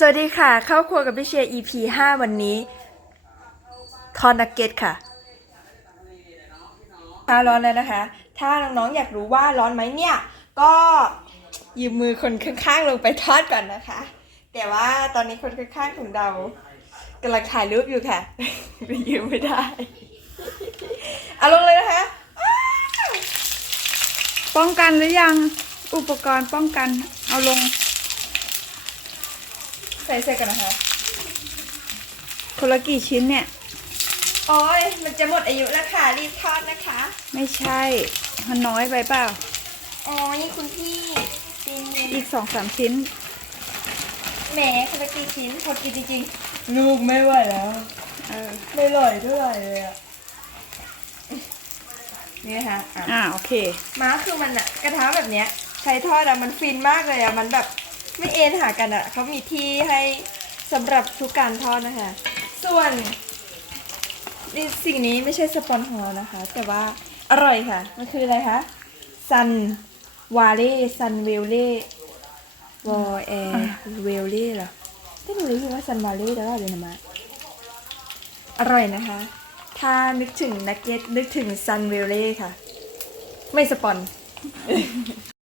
สวัสดีค่ะ เข้าครัวกับพี่เชียร์ EP 5วันนี้ ทอดนักเก็ตค่ะถ้าร้อนแล้วนะคะ ถ้าน้องๆอยากรู้ว่าร้อนไหมเนี่ย ก็ยืมมือคนข้างๆลงไปทอดก่อนนะคะ แต่ว่าตอนนี้คนข้างๆของเรากำลังถ่ายรูปอยู่ค่ะไปยืมไม่ได้เอาลงเลยนะคะ ป้องกันหรือยัง อุปกรณ์ป้องกันเอาลง ใส่เสร็จกันนะคะ คนละกี่ชิ้นเนี่ย โอ้ยมันจะหมดอายุแล้วค่ะ รีบทอดนะคะ ไม่ใช่ มันน้อยไปเปล่าอ๋อนี่คุณพี่จริงอีกสองสามชิ้น แหมคนละกี่ชิ้นพอกินจริงๆลูกไม่ไหวแล้ว เออไม่อร่อยเท่าไหร่เลยอะ นี่นะคะอะอ่าโอเค ม้าคือมันอะกระทะแบบเนี้ย ใช้ทอดอะมันฟินมากเลยอะมันแบบ ไม่เอ็นหากันอะเขามีที่ให้สำหรับทุกการทอดนะคะ ส่วนนี่สิ่งนี้ไม่ใช่สปอนเซอร์นะคะ แต่ว่าอร่อยค่ะ มันคืออะไรคะซันวาเล่ซันเวลเล่วอแอร์เวลเล่เหรอที่หนูรู้สึกว่าซันวาเล่แล้วอะไรนะมะอร่อยนะคะ ถ้านึกถึงนักเก็ตนึกถึงซันเวลเล่ค่ะ ไม่สปอน